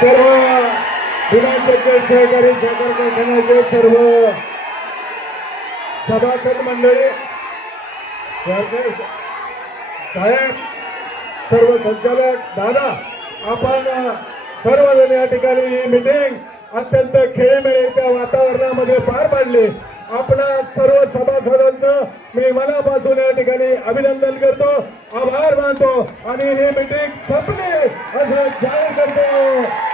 सर्व सहकारी साखर कारखान्याचे सर्व सभासद मंडळी साहेब सर्व संचालक दादा आपण सर्वजण या ठिकाणी ही मिटिंग अत्यंत खेळीमेळीच्या वातावरणामध्ये पार पाडली. आपणा सर्व सभासदांचं मी मनापासून या ठिकाणी अभिनंदन करतो आभार मानतो आणि ही मिटिंग संपली. असं जाहीर करतो.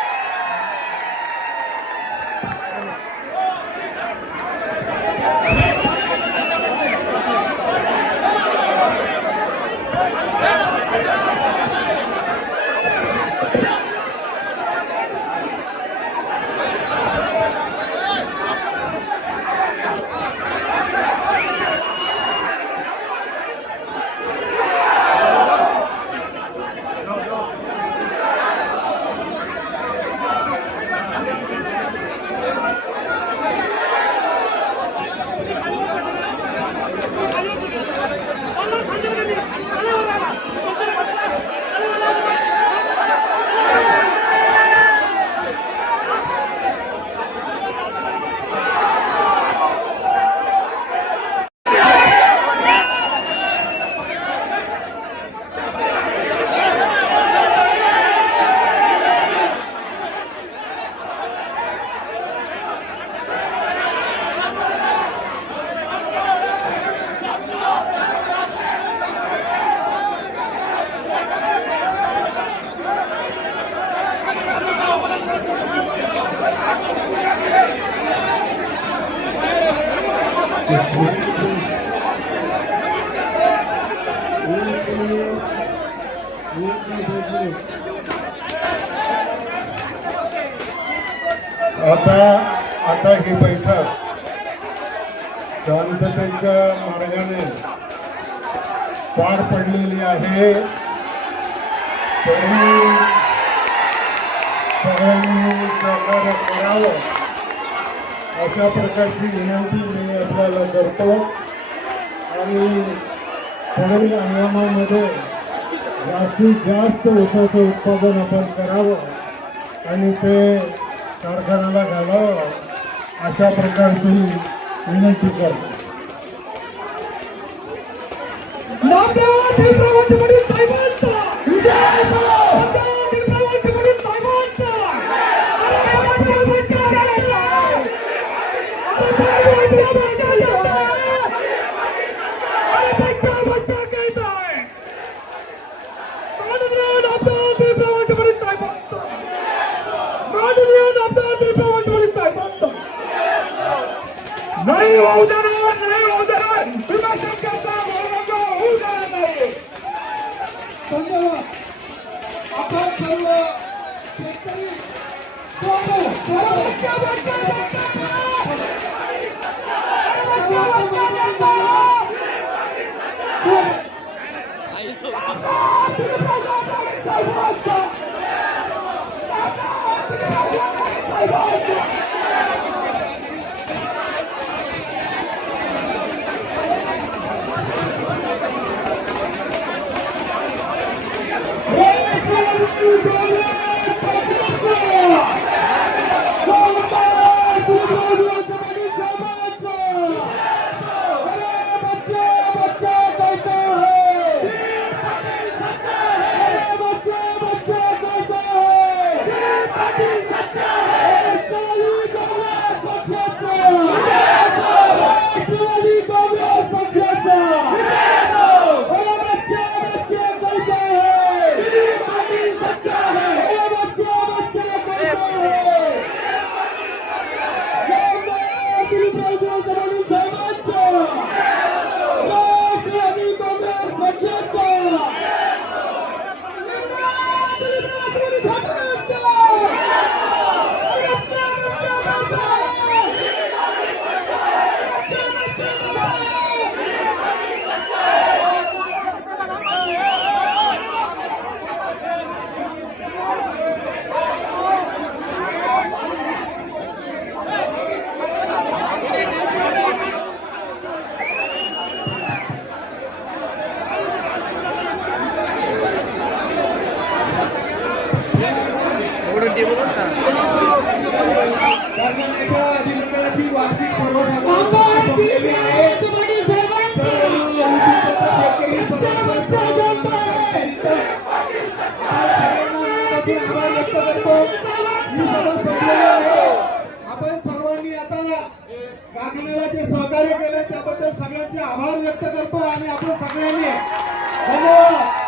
आता आता ही बैठक. शांततेच्या मार्गाने पार पडलेली आहे. तरी सगळ्यांनी सहकार्य करावं. अशा प्रकारची विनंती मी आपल्याला करतो. आणि पुढील हंगामामध्ये जास्तीत जास्त ऊसाचं उत्पादन आपण करावं आणि ते कारखान्याला घालावं अशा प्रकारची विनंती करतो. विजय नाही होऊ देणार नाही होऊ देणार भीमाशंकरचा मौलंग होऊ देणार नाही धन्यवाद आपण सर्व शेतकरी सहकार्य केलं त्याबद्दल सगळ्यांचे आभार व्यक्त करतो आणि आपण सगळ्यांनी धन्यवाद.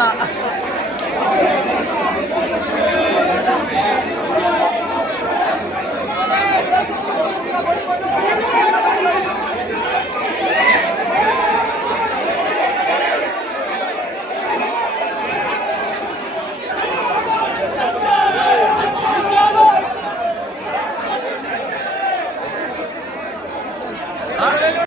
した